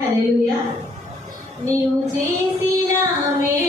హల్లెలూయా. నీవు చేసిన మే